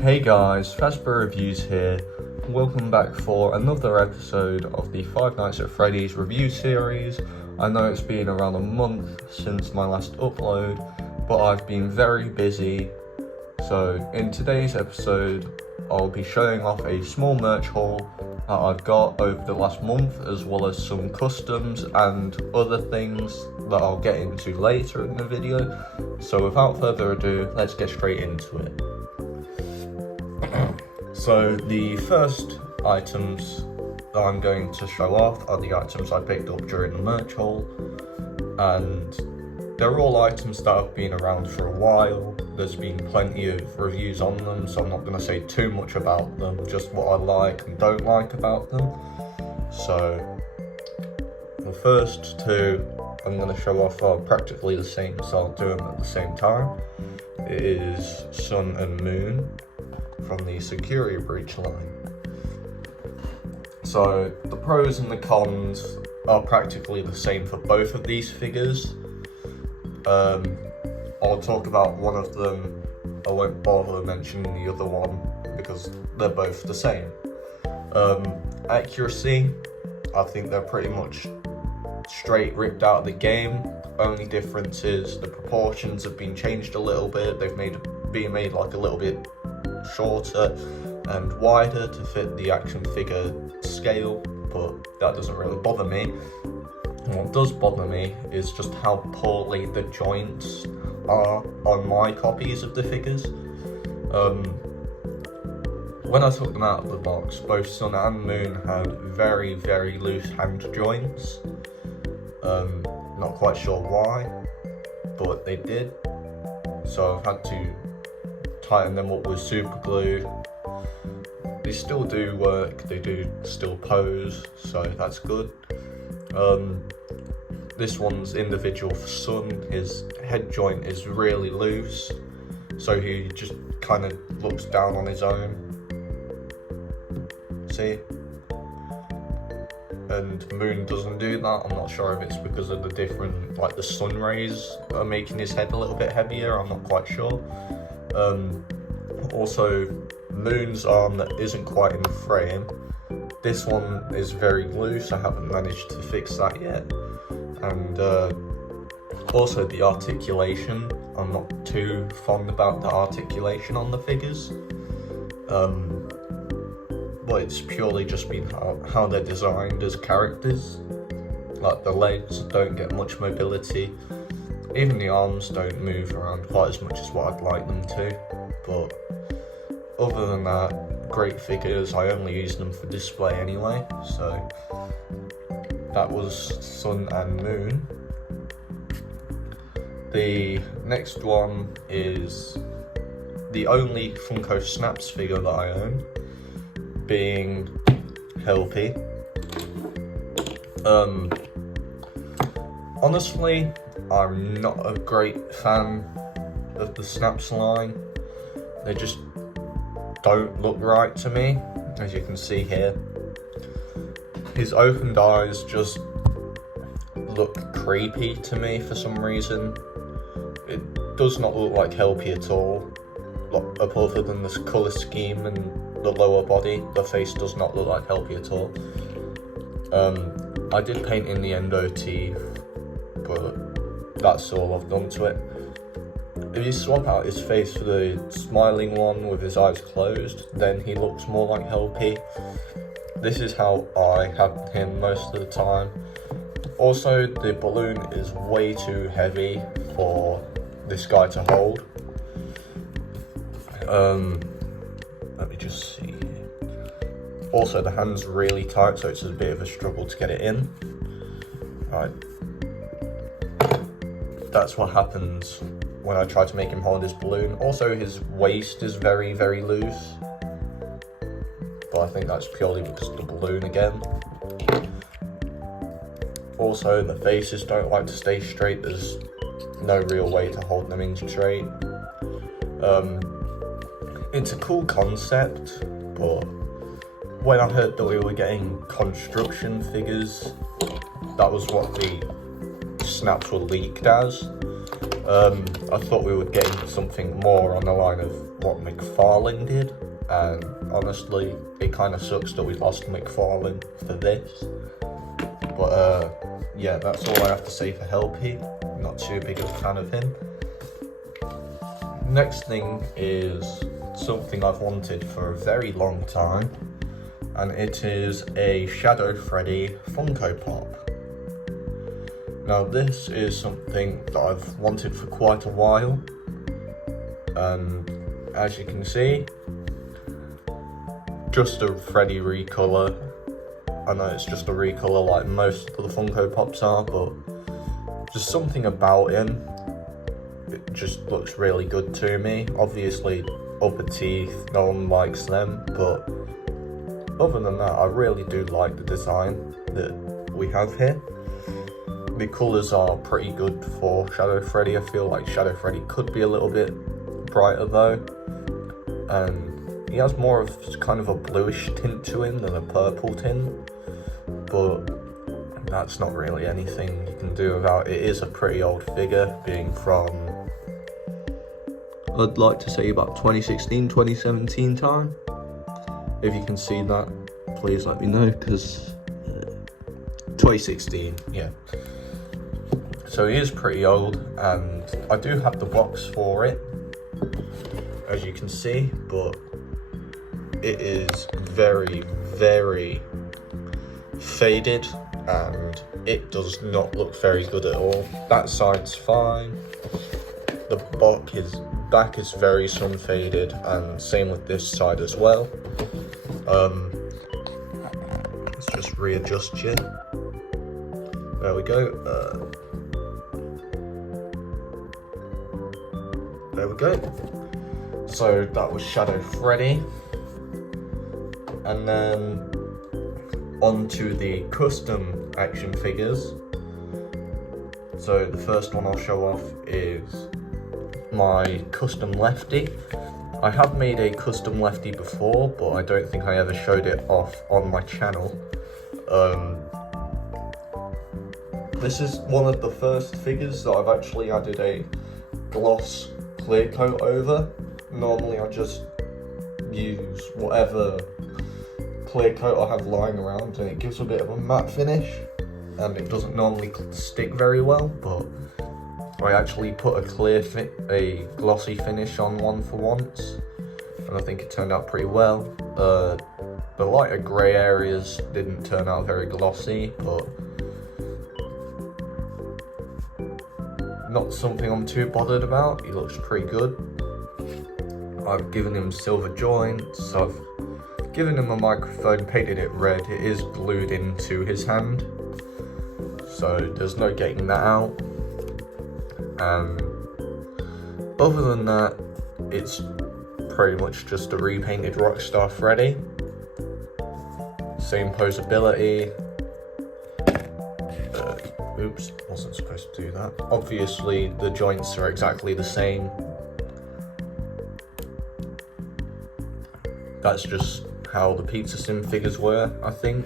Hey guys, Fazbear Reviews here. Welcome back for another episode of the Five Nights at Freddy's review series. I know it's been around a month since my last upload, but I've been very busy. So in today's episode, I'll be showing off a small merch haul that I've got over the last month, as well as some customs and other things that I'll get into later in the video. So without further ado, let's get straight into it. So the first items that I'm going to show off are the items I picked up during the merch haul, and they're all items that have been around for a while. There's been plenty of reviews on them, so I'm not going to say too much about them, just what I like and don't like about them. So the first two I'm going to show off are practically the same, so I'll do them at the same time. It is Sun and Moon from the Security Breach line. So the pros and the cons are practically the same for both of these figures. I'll talk about one of them. I won't bother mentioning the other one because they're both the same. Accuracy, I think they're pretty much straight ripped out of the game. Only difference is the proportions have been changed a little bit. They've been made like a little bit shorter and wider to fit the action figure scale, but that doesn't really bother me. What does bother me is just how poorly the joints are on my copies of the figures. When I took them out of the box, both Sun and Moon had very, very loose hand joints. Not quite sure why, but they did. So I've had to tighten them up with super glue. They still do work, they do still pose, so that's good. This one's individual for Sun. His head joint is really loose, so he just kind of looks down on his own. See? And Moon doesn't do that. I'm not sure if it's because of the different, like the sun rays are making his head a little bit heavier, I'm not quite sure. Also, Moon's arm that isn't quite in frame, this one is very loose. I haven't managed to fix that yet. And also the articulation, I'm not too fond about the articulation on the figures. But it's purely just been how they're designed as characters. Like the legs don't get much mobility. Even the arms don't move around quite as much as what I'd like them to. But other than that, great figures. I only use them for display anyway. So that was Sun and Moon. The next one is the only Funko Snaps figure that I own, being Helpy. Honestly, I'm not a great fan of the Snaps line. They just don't look right to me, as you can see here. His opened eyes just look creepy to me for some reason. It does not look like Helpy at all, other than this colour scheme and the lower body. The face does not look like Helpy at all. I did paint in the endo teeth, but that's all I've done to it. If you swap out his face for the smiling one with his eyes closed, then he looks more like Helpy. This is how I have him most of the time. Also, the balloon is way too heavy for this guy to hold. Let me just see. Also, the hand's really tight, so it's a bit of a struggle to get it in. Right. That's what happens when I try to make him hold his balloon. Also, his waist is very, very loose. But I think that's purely because of the balloon again. Also, the faces don't like to stay straight. There's no real way to hold them in straight. It's a cool concept, but when I heard that we were getting construction figures, that was what the snaps were leaked as. I thought we would get into something more on the line of what McFarlane did, and honestly, it kind of sucks that we lost McFarlane for this. But yeah, that's all I have to say for Helpy. Not too big of a fan of him. Next thing is something I've wanted for a very long time, and it is a Shadow Freddy Funko Pop. Now this is something that I've wanted for quite a while, and as you can see, just a Freddy recolor. I know it's just a recolor like most of the Funko Pops are, but just something about him, it just looks really good to me. Obviously upper teeth, no one likes them, but other than that, I really do like the design that we have here. The colours are pretty good for Shadow Freddy. I feel like Shadow Freddy could be a little bit brighter though, and he has more of kind of a bluish tint to him than a purple tint, but that's not really anything you can do about it. It is a pretty old figure, being from, I'd like to say about 2016, 2017 time. If you can see that, please let me know, because 2016, yeah. So he is pretty old, and I do have the box for it, as you can see, but it is very, very faded, and it does not look very good at all. That side's fine. The back is very sun faded, and same with this side as well. Let's just readjust you. There we go. There we go. So that was Shadow Freddy. And then onto the custom action figures. So the first one I'll show off is my custom Lefty. I have made a custom Lefty before, but I don't think I ever showed it off on my channel. This is one of the first figures that I've actually added a gloss clear coat over. Normally I just use whatever clear coat I have lying around, and it gives a bit of a matte finish, and it doesn't normally stick very well, but I actually put a glossy finish on one for once, and I think it turned out pretty well. The lighter grey areas didn't turn out very glossy, but not something I'm too bothered about. He looks pretty good. I've given him silver joints, I've given him a microphone, painted it red. It is glued into his hand, so there's no getting that out. Other than that, it's pretty much just a repainted Rockstar Freddy. Same posability. Oops, wasn't supposed to do that. Obviously, the joints are exactly the same. That's just how the Pizza Sim figures were, I think.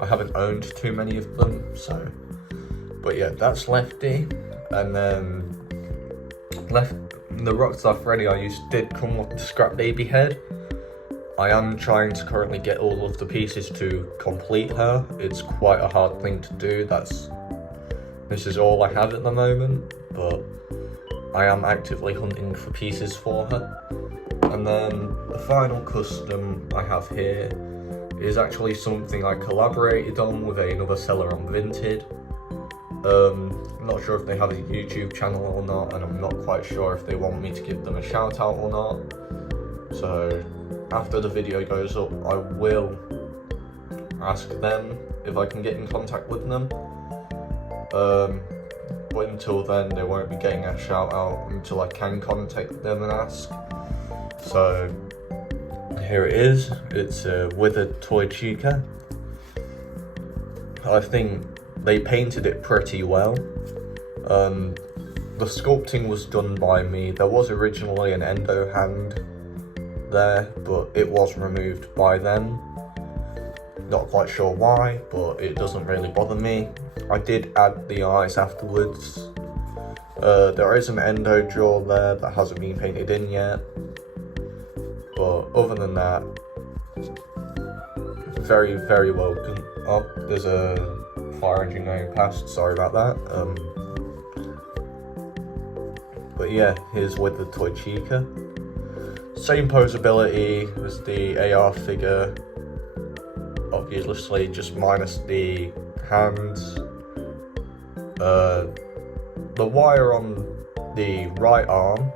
I haven't owned too many of them, so. But yeah, that's Lefty. And then the Rockstar Freddy I used did come with the scrap baby head. I am trying to currently get all of the pieces to complete her. It's quite a hard thing to do. This is all I have at the moment, but I am actively hunting for pieces for her. And then the final custom I have here is actually something I collaborated on with another seller on Vinted. I'm not sure if they have a YouTube channel or not, and I'm not quite sure if they want me to give them a shout out or not. So after the video goes up, I will ask them if I can get in contact with them. But until then, they won't be getting a shout out until I can contact them and ask. So here it is. It's a withered toy Chica. I think they painted it pretty well. The sculpting was done by me. There was originally an endo hand there, but it was removed by them. Not quite sure why, but it doesn't really bother me. I did add the eyes afterwards, There is an endo jaw there that hasn't been painted in yet, but other than that, very, very well done. Oh, there's a fire engine going past, sorry about that. But yeah, here's with the toy Chica. Same posability as the AR figure, obviously just minus the hands. The wire on the right arm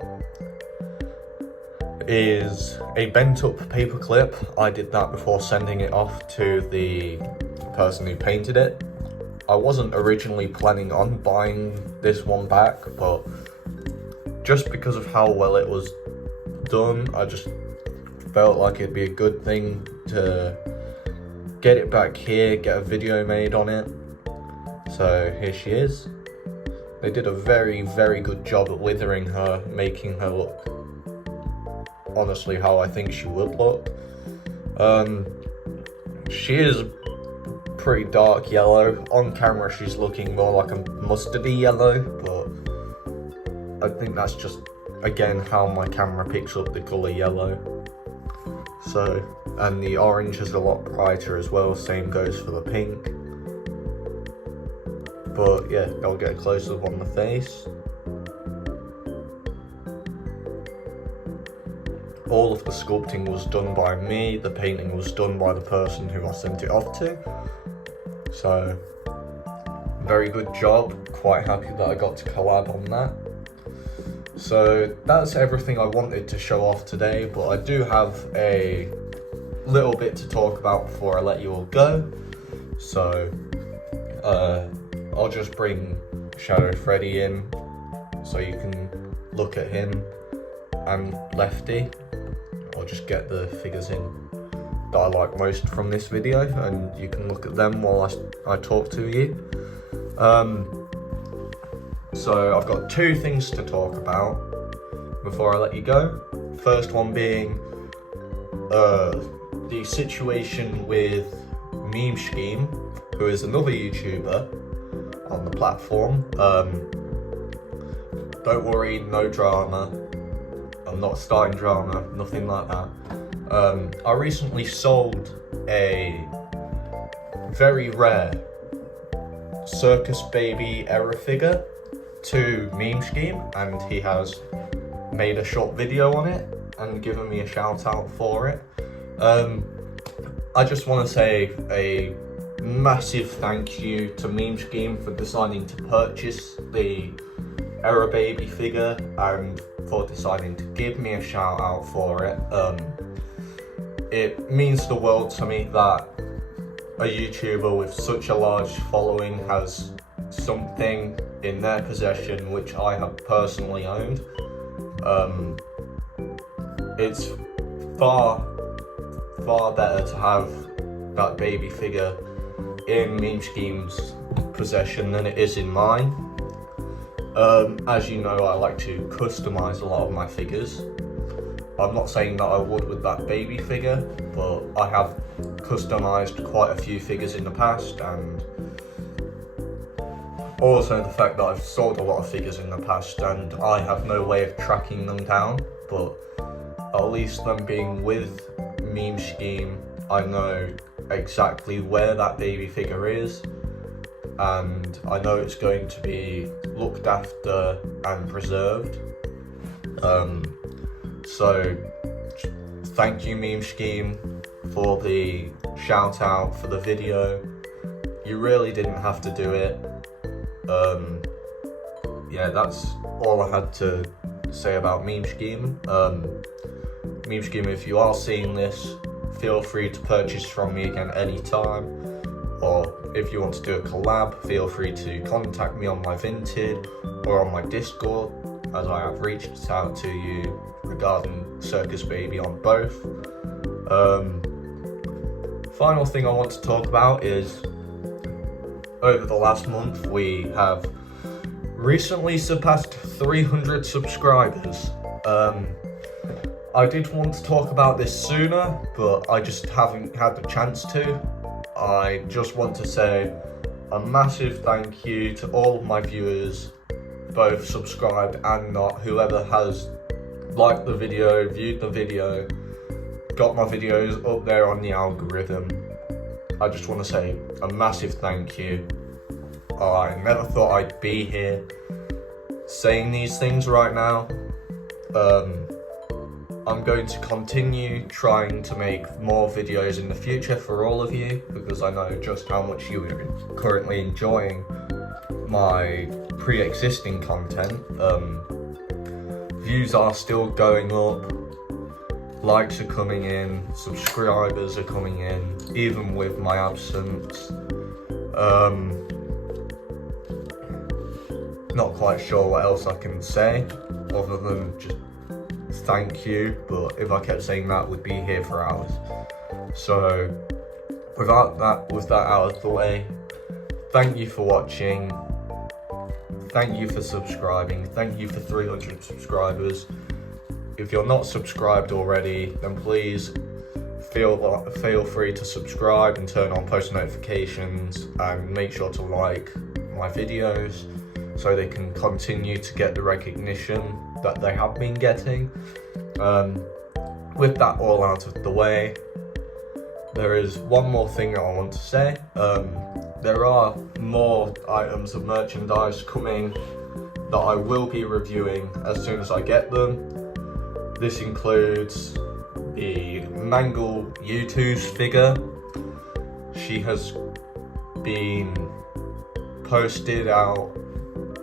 is a bent up paper clip. I did that before sending it off to the person who painted it. I wasn't originally planning on buying this one back, but just because of how well it was done, I just felt like it'd be a good thing to get it back here, get a video made on it. So here she is. They did a very, very good job at withering her, making her look honestly how I think she would look. She is pretty dark yellow. On camera she's looking more like a mustardy yellow, but I think that's just, again, how my camera picks up the colour yellow. So, and the orange is a lot brighter as well, same goes for the pink. But yeah, I'll get a close-up on the face. All of the sculpting was done by me, the painting was done by the person who I sent it off to. So, very good job, quite happy that I got to collab on that. So that's everything I wanted to show off today, but I do have a little bit to talk about before I let you all go. So, I'll just bring Shadow Freddy in so you can look at him and Lefty, or just get the figures in that I like most from this video, and you can look at them while I talk to you. So I've got two things to talk about before I let you go. First one being the situation with Meme Scheme, who is another YouTuber on the platform. Don't worry, no drama. I'm not starting drama, nothing like that. I recently sold a very rare Circus Baby error figure to Meme Scheme, and he has made a short video on it and given me a shout out for it. I just want to say a massive thank you to Meme Scheme for deciding to purchase the Error Baby figure and for deciding to give me a shout out for it. It means the world to me that a YouTuber with such a large following has something in their possession which I have personally owned. It's far better to have that baby figure in Meme Scheme's possession than it is in mine. As you know, I like to customize a lot of my figures. I'm not saying that I would with that baby figure, but I have customized quite a few figures in the past, and also the fact that I've sold a lot of figures in the past and I have no way of tracking them down, but at least them being with Meme Scheme, I know exactly where that baby figure is, and I know it's going to be looked after and preserved. So thank you Meme Scheme for the shout out for the video. You really didn't have to do it. Yeah, that's all I had to say about Meme Scheme. Meme Scheme, if you are seeing this, feel free to purchase from me again anytime, or if you want to do a collab, feel free to contact me on my Vinted or on my Discord, as I have reached out to you regarding Circus Baby on both. Final thing I want to talk about is, over the last month we have recently surpassed 300 subscribers. I did want to talk about this sooner, but I just haven't had the chance to. I just want to say a massive thank you to all of my viewers both subscribed and not, whoever has liked the video, viewed the video, got my videos up there on the algorithm, I just want to say a massive thank you. I never thought I'd be here saying these things right now. I'm going to continue trying to make more videos in the future for all of you, because I know just how much you are currently enjoying my pre-existing content. Views are still going up, likes are coming in, subscribers are coming in, even with my absence. Not quite sure what else I can say other than just thank you, but if I kept saying that, we'd be here for hours. So with that out of the way, thank you for watching, thank you for subscribing, thank you for 300 subscribers. If you're not subscribed already, then please feel free to subscribe and turn on post notifications, and make sure to like my videos so they can continue to get the recognition that they have been getting. With that all out of the way, there is one more thing I want to say. There are more items of merchandise coming that I will be reviewing as soon as I get them. This includes the Mangle U2's figure. She has been posted out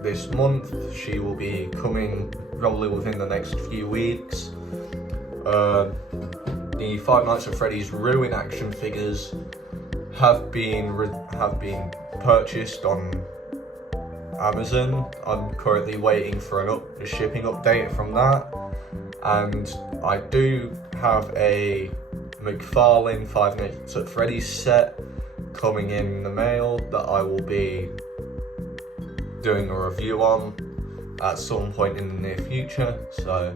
this month. She will be coming probably within the next few weeks. The Five Nights at Freddy's Ruin action figures have been purchased on Amazon. I'm currently waiting for a shipping update from that, and I do have a McFarlane Five Nights at Freddy's set coming in the mail that I will be doing a review on at some point in the near future. So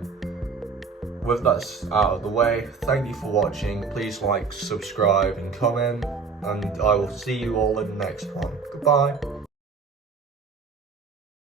with that out of the way, thank you for watching. Please like, subscribe and comment, and I will see you all in the next one. Goodbye.